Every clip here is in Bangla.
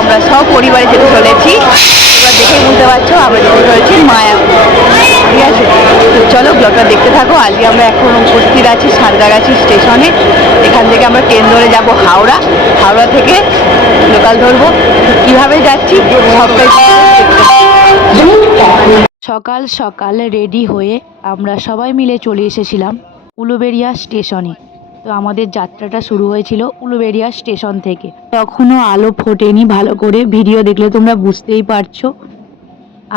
আমরা সব পরিবারে যেতে চলেছি। এবার দেখে বুঝতে পারছ, আমরা যেতে চলেছি মায়াপুর ঠিক আছে? তো চলো, ব্লগটা দেখতে থাকো। আজকে আমরা এখন উপস্থিত আছি সাঁতরাগাছি স্টেশনে। এখান থেকে আমরা ট্রেন ধরে যাব, হাওড়া। হাওড়া থেকে লোকাল ধরবো। কীভাবে যাচ্ছি, সবটাই সকাল সকাল রেডি হয়ে আমরা সবাই মিলে চলে এসেছিলাম উলুবেড়িয়া স্টেশনে। তো আমাদের যাত্রাটা শুরু হয়েছিল উলুবেড়িয়া স্টেশন থেকে। তখনও আলো ফোটেনি ভালো করে, ভিডিও দেখলে তোমরা বুঝতেই পারছ।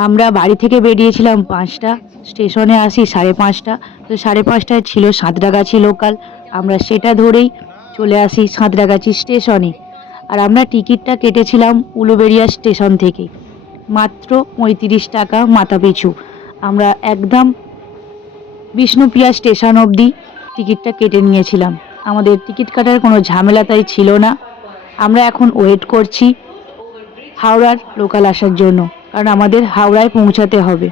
আমরা বাড়ি থেকে বেরিয়েছিলাম পাঁচটা, স্টেশনে আসি সাড়ে পাঁচটা। তো সাড়ে পাঁচটায় ছিল সাঁতরাগাছি লোকাল আমরা সেটা ধরেই চলে আসি সাঁতরাগাছি স্টেশনে। আর আমরা টিকিটটা কেটেছিলাম উলুবেড়িয়া স্টেশন থেকে। মাত্র পঁয়ত্রিশ টাকা মাথা পিছু আমরা একদম বিষ্ণুপ্রিয়া স্টেশন অবধি টিকিটটা কেটে নিয়েছিলাম। আমাদের টিকিট কাটার কোনো ঝামেলা তাই ছিল না। আমরা এখন ওয়েট করছি হাওড়ার লোকাল আসার জন্য, কারণ আমাদের হাওড়ায় পৌঁছাতে হবে।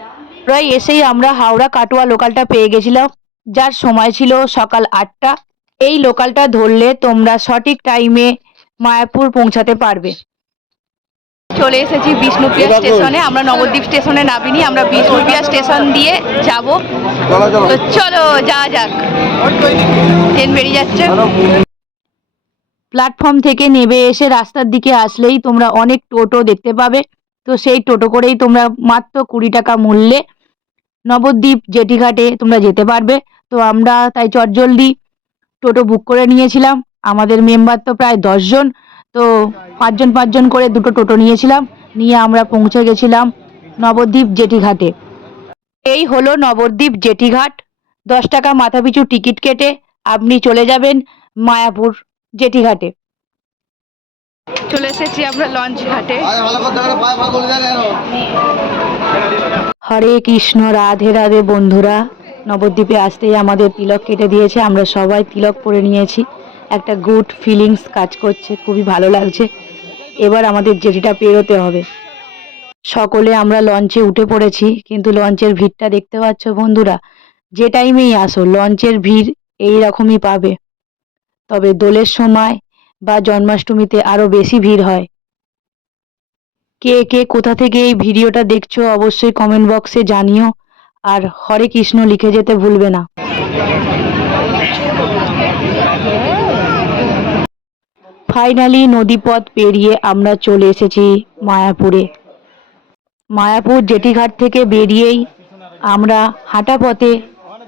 প্রায় এসেই আমরা হাওড়া কাটোয়া লোকালটা পেয়ে গেছিলাম, যার সময় ছিল সকাল আটটা। এই লোকালটা ধরলে তোমরা সঠিক টাইমে মায়াপুর পৌঁছাতে পারবে। চলে এসেছি বিষ্ণুপ্রিয়া স্টেশনে। আমরা নবদ্বীপ স্টেশনে নামিনি আমরা বিষ্ণুপ্রিয়া স্টেশন দিয়ে যাব। তো চলো যা যাক। ট্রেন বেরিয়ে যাচ্ছে। প্ল্যাটফর্ম থেকে নেমে এসে রাস্তার দিকে আসলেই তোমরা অনেক টোটো দেখতে পাবে। তো সেই টোটো করেই তোমরা মাত্র কুড়ি টাকা মূল্যে নবদ্বীপ জেটিঘাটে তোমরা যেতে পারবে। তো আমরা তাই চটজলদি টোটো বুক করে নিয়েছিলাম। আমাদের মেম্বার তো প্রায় দশজন তো পাঁচজন পাঁচজন করে দুটো টোটো নিয়েছিলাম নিয়ে আমরা পৌঁছে গেছিলাম নবদ্বীপ জেটিঘাটে। এই হলো নবদ্বীপ জেটিঘাট। দশ টাকা মাথাপিছু টিকিট কেটে আপনি চলে যাবেন মায়াপুর জেটিঘাটে। চলে এসেছি আমরা লঞ্চ ঘাটে। হরে কৃষ্ণ রাধে রাধে বন্ধুরা। নবদ্বীপে আসতেই আমাদের তিলক কেটে দিয়েছে আমরা সবাই তিলক পরে নিয়েছি। একটা গুড ফিলিংস কাজ করছে, খুবই ভালো লাগছে। এবার আমাদের জেটিটা পেরোতে হবে। সকলে আমরা লঞ্চে উঠে পড়েছি, কিন্তু লঞ্চের ভিড়টা দেখতে পাচ্ছ বন্ধুরা? যে টাইমেই আসো, লঞ্চের ভিড় এই রকমই পাবে। তবে দোলের সময় বা জন্মাষ্টমীতে আরও বেশি ভিড় হয়। কে কে কোথা থেকে এই ভিডিওটা দেখছ অবশ্যই কমেন্ট বক্সে জানিও, আর হরে কৃষ্ণ লিখে যেতে ভুলবে না। ফাইনালি নদীপথ পেরিয়ে আমরা চলে এসেছি মায়াপুরে। মায়াপুর জেটিঘাট থেকে বেরিয়েই আমরা হাঁটা পথে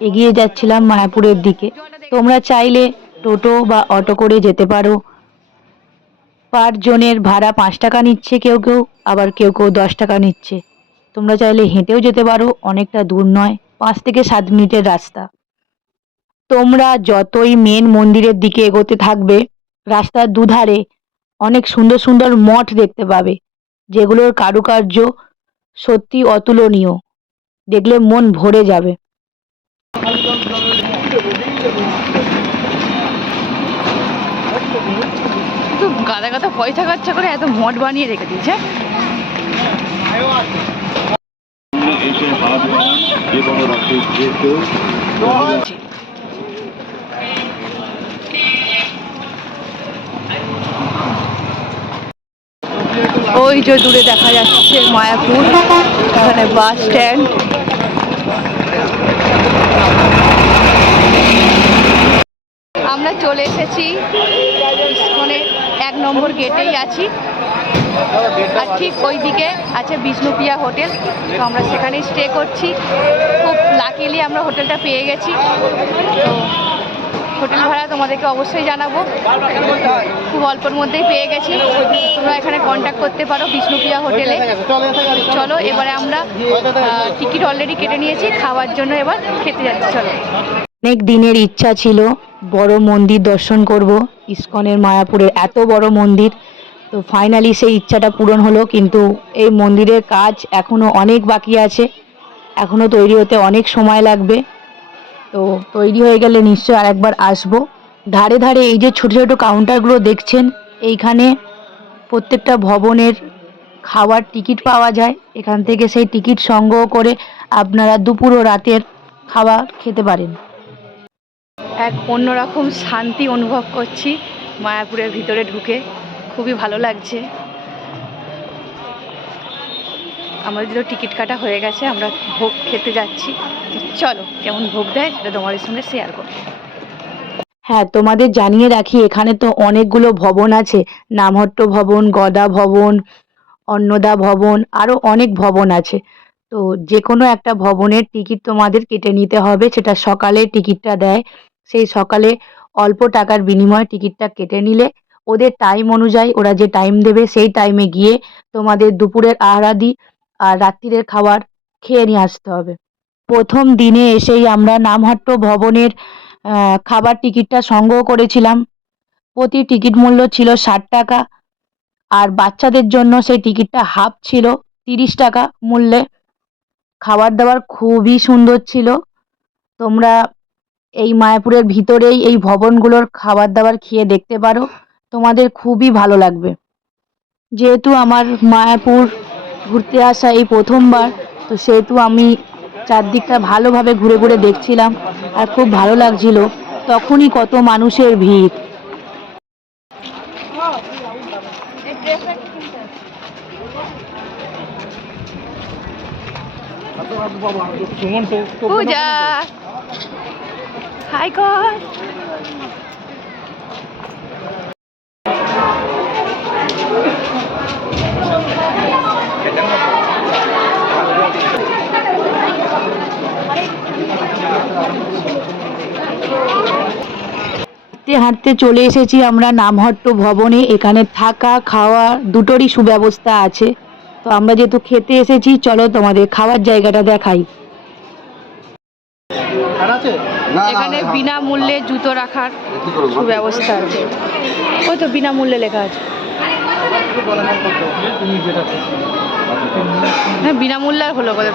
এগিয়ে যাচ্ছিলাম মায়াপুরের দিকে। তোমরা চাইলে টোটো বা অটো করে যেতে পারো। পার জনের ভাড়া পাঁচ টাকা নিচ্ছে, কেউ কেউ আবার কেউ কেউ দশ টাকা নিচ্ছে। তোমরা চাইলে হেঁটেও যেতে পারো, অনেকটা দূর নয়, পাঁচ থেকে সাত মিনিটের রাস্তা। তোমরা যতই মেন মন্দিরের দিকে এগোতে থাকবে রাস্তার দুধারে অনেক সুন্দর সুন্দর মঠ দেখতে পাবে যেগুলোর কারুকার্য সত্যি অতুলনীয়। দেখলে মন ভরে যাবে। গাদা গাদা পয়সা খরচা করে এত মঠ বানিয়ে রেখে দিয়েছে। এসে হাত বাড়ান যে কোনো রক্তের যে কেউ ওই যে দূরে দেখা যাচ্ছে মায়াপুর এখানে বাস স্ট্যান্ড। আমরা চলে এসেছি এক নম্বর গেটেই আছি। আর ঠিক ওই দিকে আছে বিষ্ণুপ্রিয়া হোটেল, তো আমরা সেখানেই স্টে করছি। খুব লাকিলি আমরা হোটেলটা পেয়ে গেছি। তো হোটেল ভাড়া তোমাদেরকে অবশ্যই জানাব। খুব অল্পর মধ্যেই পেয়ে গেছি। তোমরা এখানে কন্ট্যাক্ট করতে পারো বিষ্ণুপ্রিয়া হোটেলে। চলো, এবারে আমরা টিকিট অলরেডি কেটে নিয়েছি। খাওয়ার জন্য এবার খেতে যাচ্ছি, চলো। অনেক দিনের ইচ্ছা ছিল, বড় মন্দির দর্শন করব। ইস্কনের মায়াপুরের এত বড় মন্দির। তো ফাইনালি সেই ইচ্ছাটা পূরণ হলো, কিন্তু এই মন্দিরের কাজ এখনও অনেক বাকি আছে। এখনও তৈরি হতে অনেক সময় লাগবে। তো তৈরি হয়ে গেলে নিশ্চয়ই আরেকবার আসব। ধারে ধারে এই যে ছোটো ছোটো কাউন্টারগুলো দেখছেন, এইখানে প্রত্যেকটা ভবনের খাওয়ার টিকিট পাওয়া যায়। এখান থেকে সেই টিকিট সংগ্রহ করে আপনারা দুপুর ও রাতের খাবার খেতে পারেন। এক অন্যরকম শান্তি অনুভব করছি মায়াপুরের ভিতরে ঢুকে। খুবই ভালো লাগছে। আমাদের তো টিকিট কাটা হয়ে গেছে, আমরা ভোগ খেতে যাচ্ছি। চলো, কেমন ভোগ দেয় সেটা তোমাদের সঙ্গে শেয়ার করো হ্যাঁ তোমাদের জানিয়ে রাখি, এখানে তো অনেকগুলো ভবন আছে। নামহট্ট ভবন, গদা ভবন, অন্নদা ভবন আরও অনেক ভবন আছে। তো যে কোনো একটা ভবনের টিকিট তোমাদের কেটে নিতে হবে, সেটা সকালে টিকিটটা দেয়। সেই সকালে অল্প টাকার বিনিময়ে টিকিটটা কেটে নিলে, ওদের টাইম অনুযায়ী ওরা যে টাইম দেবে, সেই টাইমে গিয়ে তোমাদের দুপুরের আহারাদি আর রাত্রিরের খাবার খেয়ে নিয়ে আসতে হবে। প্রথম দিনে এসেই আমরা নামহাট্ট ভবনের খাবার টিকিটটা সংগ্রহ করেছিলাম। প্রতি টিকিট মূল্য ছিল ষাট টাকা আর বাচ্চাদের জন্য সেই টিকিটটা হাফ ছিল, তিরিশ টাকা মূল্যে। খাবার দাবার খুবই সুন্দর ছিল। তোমরা এই মায়াপুরের ভিতরেই এই ভবনগুলোর খাবার দাবার খেয়ে দেখতে পারো। তোমাদের খুবই ভালো লাগবে। যেহেতু আমার মায়াপুর ঘুরতে আসা এই প্রথমবার, তো সেহেতু আমি চারদিকটা ভালোভাবে ঘুরে ঘুরে দেখছিলাম আর খুব ভালো লাগছিল। তখনই কত মানুষের ভিড়। পূজা। হাই কর। হাঁটতে হাঁটতে চলে এসেছি আমরা নামহট্ট ভবনে। এখানে থাকা খাওয়া দুটোরই সুব্যবস্থা আছে। তো আমরা যেহেতু খেতে এসেছি চলো তোমাদের খাওয়ার জায়গাটা দেখাই। এখানে বিনামূল্যে জুতো রাখার সুব্যবস্থা আছে। ওই তো বিনামূল্যে লেখা আছে। হ্যাঁ বিনামূল্যে আর হলো কথা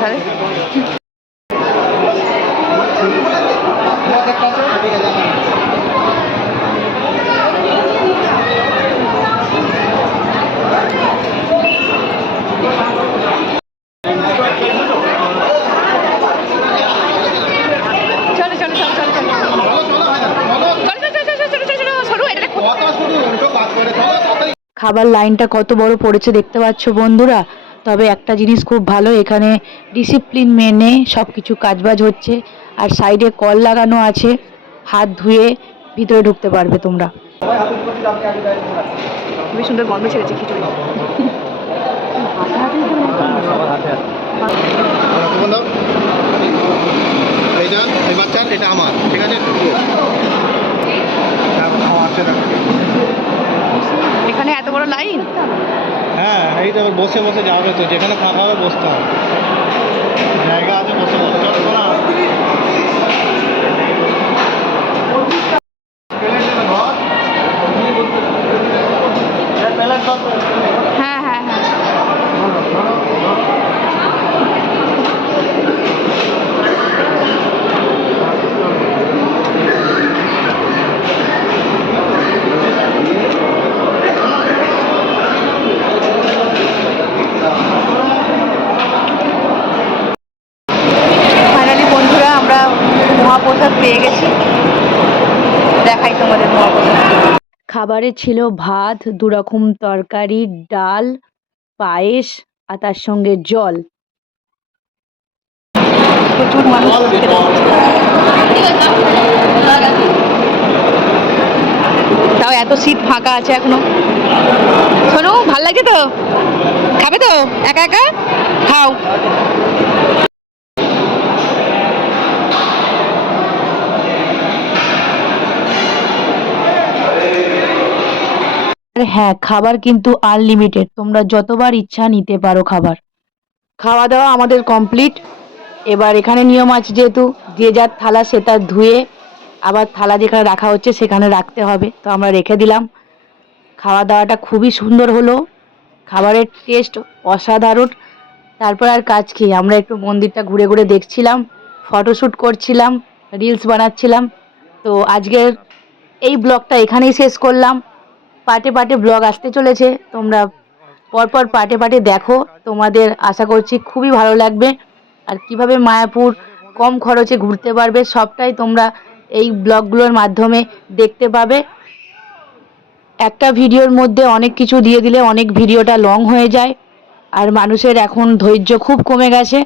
খাবার লাইনটা কত বড় পড়েছে দেখতে পাচ্ছ বন্ধুরা। তবে একটা জিনিস খুব ভালো এখানে ডিসিপ্লিন মেনে সব কিছু কাজবাজ হচ্ছে আর সাইডে কল লাগানো আছে হাত ধুয়ে ভিতরে ঢুকতে পারবে তোমরা। খুবই সুন্দর গন্ধ ছেড়েছে খিচুড়ি। এইটা এই বাচ্চার এটা আমার। ঠিক আছে? এখানে এত বড় লাইন? হ্যাঁ এই তো বসে বসে যাবে তো, যেখানে থাকা হবে বসতে হবে। জায়গা আছে বসে বসে চলো শোনা হ্যাঁ হ্যাঁ হ্যাঁ ফাইনালি বন্ধুরা আমরা মহাপ্রসাদ পেয়ে গেছি দেখাই তোমাদের মহাপ্রসাদ খাবারে ছিল ভাত দু রকম তরকারি ডাল পায়েস আর তার সঙ্গে জল। প্রচুর মানুষ তাও এত সিট ফাঁকা আছে এখনও। শোনো ভালো লাগে তো? খাবে তো? একা একা? খাও। আর হ্যাঁ খাবার কিন্তু আনলিমিটেড তোমরা যতবার ইচ্ছা নিতে পারো খাবার। খাওয়া দাওয়া আমাদের কমপ্লিট এবার এখানে নিয়ম আছে যেহেতু, যে যার থালা সে তার ধুয়ে, আবার থালা যেখানে রাখা হচ্ছে সেখানে রাখতে হবে। তো আমরা রেখে দিলাম। খাওয়া দাওয়াটা খুবই সুন্দর হলো। খাবারের টেস্ট অসাধারণ। তারপর আর কাজ কি, আমরা একটু মন্দিরটা ঘুরে ঘুরে দেখছিলাম ফটোশ্যুট করছিলাম রিলস বানাচ্ছিলাম। তো আজকের এই ব্লগটা এখানেই শেষ করলাম। পার্টে পার্টে ব্লগ আসতে চলেছে। তোমরা পরপর পার্টে পার্টে দেখো। তোমাদের আশা করছি খুবই ভালো লাগবে। আর কীভাবে মায়াপুর কম খরচে ঘুরতে পারবে সবটাই তোমরা এই ব্লগগুলোর মাধ্যমে দেখতে পাবে। একটা ভিডিওর মধ্যে অনেক কিছু দিয়ে দিলে অনেক ভিডিওটা লং হয়ে যায়। আর মানুষের এখন ধৈর্য খুব কমে গেছে।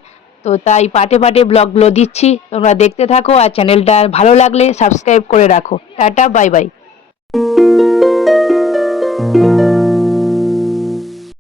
তো তাই পাটে পাটে ব্লগগুলো দিচ্ছি। তোমরা দেখতে থাকো আর চ্যানেলটা ভালো লাগলে সাবস্ক্রাইব করে রাখো। Tata, bye bye. Thank you.